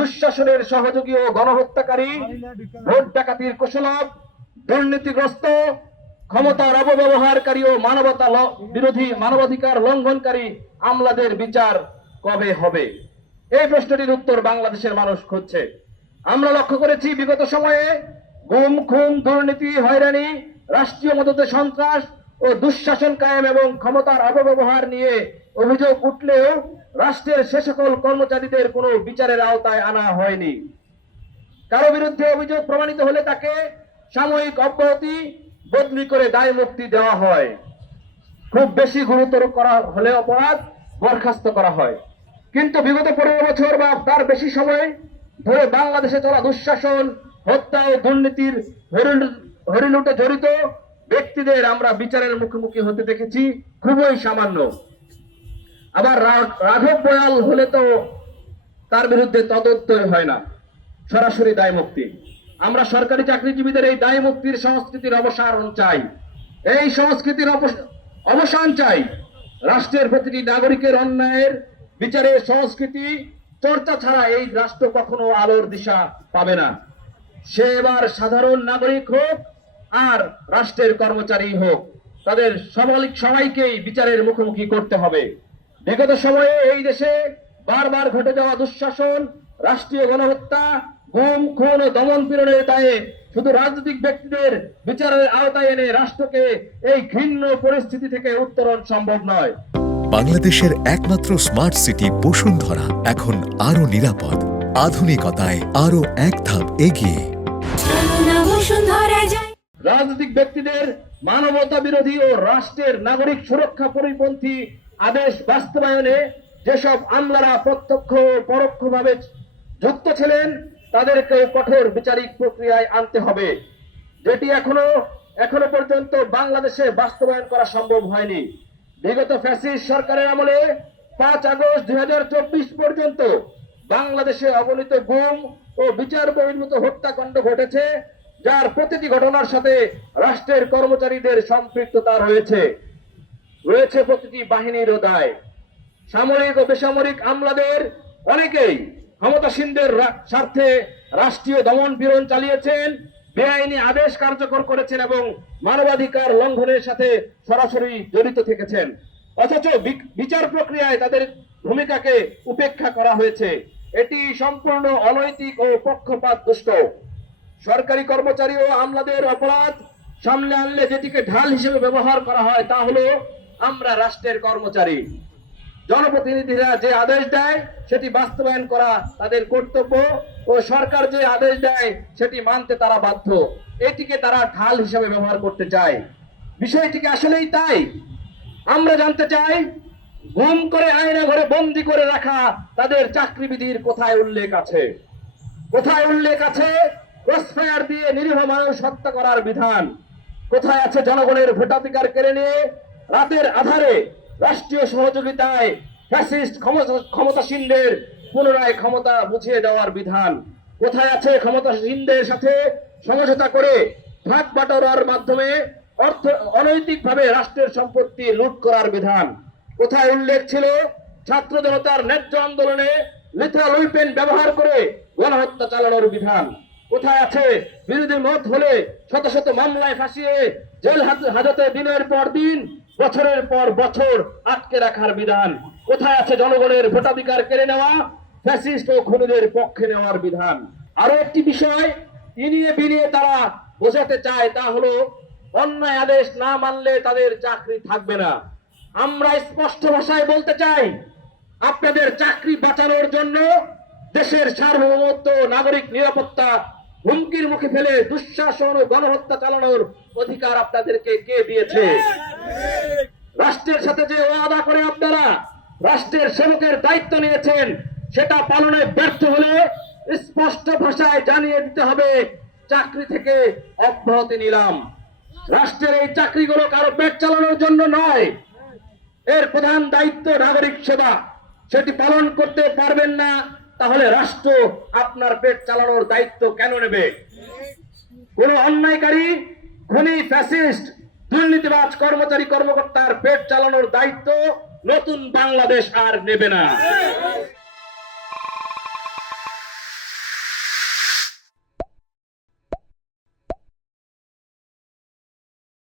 দুঃশাসনের সহযোগী ও গণহত্যাকারী, ভোট ডাকাতির কুশলভ, দুর্নীতিগ্রস্ত, ক্ষমতার অপব্যবহারকারী ও মানবতা বিরোধী মানবাধিকার লঙ্ঘনকারী আমলাদের বিচার কবে হবে? এই প্রশ্নটির উত্তর বাংলাদেশের মানুষ খুঁজছে। আমরা লক্ষ্য করেছি বিগত সময়ে গুম, খুন, দুর্নীতি, হয়রানি, রাষ্ট্রীয় মদতে সন্ত্রাস ও দুঃশাসন কায়েম এবং ক্ষমতার অপব্যবহার নিয়ে অভিযোগ উঠলেও রাষ্ট্রের সে সকল কর্মচারীদের কোনো বিচারের আওতায় আনা হয়নি। কারো বিরুদ্ধে অভিযোগ প্রমাণিত হলে তাকে সাময়িক অব্যাহতি, বদলি করে দায় মুক্তি দেওয়া হয়। খুব বেশি গুরুতর করা হলে অপরাধ বরখাস্ত করা হয়। কিন্তু বিগত 15 বছর বা তার বেশি সময় ধরে বাংলাদেশে চলা দুঃশাসন, হত্যা ও দুর্নীতির হরিলুটে জড়িত ব্যক্তিদের আমরা বিচারের মুখোমুখি হতে দেখেছি খুবই সামান্য। আবার রাঘব বয়াল হলে তো তার বিরুদ্ধে তদন্তই হয় না, সরাসরি দায় মুক্তি। আমরা সরকারি চাকরিজীবীদের এই দায় মুক্তির সংস্কৃতির অবসান চাই। এই সংস্কৃতির অবসান চাই। রাষ্ট্রের প্রতিটি নাগরিকের অন্যায়ের বিচারের সংস্কৃতি চর্চা ছাড়া এই রাষ্ট্র কখনো আলোর দিশা পাবে না। সে এবার সাধারণ নাগরিক হোক আর রাষ্ট্রের কর্মচারী হোক, তাদের সবাইকেই বিচারের মুখোমুখি করতে হবে। বিগত সময়ে এই দেশে বারবার ঘটে যাওয়া দুঃশাসন, রাষ্ট্রীয় গণহত্যা, গুম, খুন ও দমন পীড়নের দায়ে শুধু রাজনৈতিক ব্যক্তিদের বিচারের আওতায় এনে রাষ্ট্রকে এই ঘৃণ্য পরিস্থিতি থেকে উত্তরণ সম্ভব নয়। বাংলাদেশের একমাত্র স্মার্ট সিটি বসুন্ধরা এখন আরো নিরাপদ, আধুনিকতায় আরো এক ধাপ এগিয়ে। রাজনৈতিক ব্যক্তিদের মানবতা বিরোধী ও রাষ্ট্রের নাগরিক সুরক্ষা পরিপন্থী আদেশ বাস্তবায়নে যেসব আমলারা প্রত্যক্ষ ও পরোক্ষভাবে যুক্ত ছিলেন তাদেরকে কঠোর বিচারিক প্রক্রিয়ায় আনতে হবে, যেটি এখনো পর্যন্ত বাংলাদেশে বাস্তবায়ন করা সম্ভব হয়নি। বিগত ফ্যাসিস্ট সরকারের আমলে 5 আগস্ট 2024 পর্যন্ত বাংলাদেশে অগণিত গুম ও বিচার বহির্ভূত হত্যাকাণ্ড ঘটেছে, যার প্রতিটি ঘটনার সাথে রাষ্ট্রের কর্মচারীদের সম্পৃক্ততা রয়েছে প্রতিটি বাহিনীর দায়। সামরিক ও বেসামরিক আমলাদের অনেকেই ক্ষমতাসীনদের স্বার্থে রাষ্ট্রীয় দমন পীড়ন চালিয়েছেন, বেআইনি আদেশ কার্যকর করেছেন এবং মানবাধিকার লঙ্ঘনের সাথে সরাসরি জড়িত থেকেছেন। অথচ বিচার প্রক্রিয়ায় তাদের ভূমিকাকে উপেক্ষা করা হয়েছে। এটি সম্পূর্ণ অনৈতিক ও পক্ষপাতদুষ্ট। সরকারি কর্মচারী ও আমলাদের অপরাধ সামনে আনলে যেটিকে ঢাল হিসেবে ব্যবহার করা হয় তা হলো আমরা রাষ্ট্রের কর্মচারী। জনপ্রতিনিধিরা যে আদেশ দেয় সেটি বাস্তবায়ন করা তাদের কর্তব্য ও সরকার যে আদেশ দেয় সেটি মানতে তারা বাধ্য। এটিকে তারা ঢাল হিসেবে ব্যবহার করতে চায়। বিষয়টিকে আসলেই তাই। আমরা জানতে চাই, গুম করে আয়না ঘরে বন্দী করে রাখা তাদের চাকরিবিধির কোথায় উল্লেখ আছে? কোথায় উল্লেখ আছে ক্রসফায়ার দিয়ে নিরীহ মানুষ হত্যা করার বিধান? কোথায় আছে জনগণের ভোটাধিকার কেড়ে নিয়ে রাতের আধারে রাষ্ট্রীয় সহযোগিতায় ফ্যাসিস্ট ক্ষমতাসীনদের পুনরায় ক্ষমতা বুঝিয়ে দেওয়ার বিধান? কোথায় আছে ক্ষমতাসীনদের সাথে সমঝোতা করে ভাগ বাটোয়ারার মাধ্যমে অনৈতিকভাবে রাষ্ট্রের সম্পত্তি লুট করার বিধান? কোথায় উল্লেখ ছিল ছাত্র জনতার ন্যায্য আন্দোলনে লিথাল উইপেন ব্যবহার করে গণহত্যা চালানোর বিধান? কোথায় আছে বিরোধী মত হলে শত শত মামলায় ফাঁসিয়ে জেল হাজতে দিনের পর দিন, বছরের পর বছর আটকে রাখার বিধান? কোথায় আছে জনগণের ভোটাধিকার কেড়ে নেওয়া, ফ্যাসিস্ট ও খুনিদের পক্ষে নেওয়ার বিধান? আরো একটি বিষয় ইনিয়ে বিনিয়ে তারা বোঝাতে চায়, তা হলো অন্যায় আদেশ না মানলে তাদের চাকরি থাকবে না। আমরা স্পষ্ট ভাষায় বলতে চাই, আপনাদের চাকরি বাঁচানোর জন্য দেশের সার্বভৌমত্ব, নাগরিক নিরাপত্তা হুমকির মুখে ফেলে দুঃশাসন ও গণহত্যা চালানোর অধিকার আপনাদেরকে কে দিয়েছে? রাষ্ট্রের সাথে যে ওয়াদা করে আপনারা রাষ্ট্রের সেবকের দায়িত্ব নিয়েছেন, সেটা পালনে ব্যর্থ হলে স্পষ্ট ভাষায় জানিয়ে দিতে হবে চাকরি থেকে অব্যাহতি নিলাম। রাষ্ট্রের এই চাকরিগুলো কারো পেট চালানোর জন্য নয়। এর প্রধান দায়িত্ব নাগরিক সেবা। সেটি পালন করতে পারবেন না, তাহলে রাষ্ট্র আপনার পেট চালানোর দায়িত্ব কেন নেবে? কোন অন্যায়কারী, খুনি, ফ্যাসিস্ট, দুর্নীতিবাজ কর্মচারী কর্মকর্তার পেট চালানোর দায়িত্ব নতুন বাংলাদেশ আর নেবে না।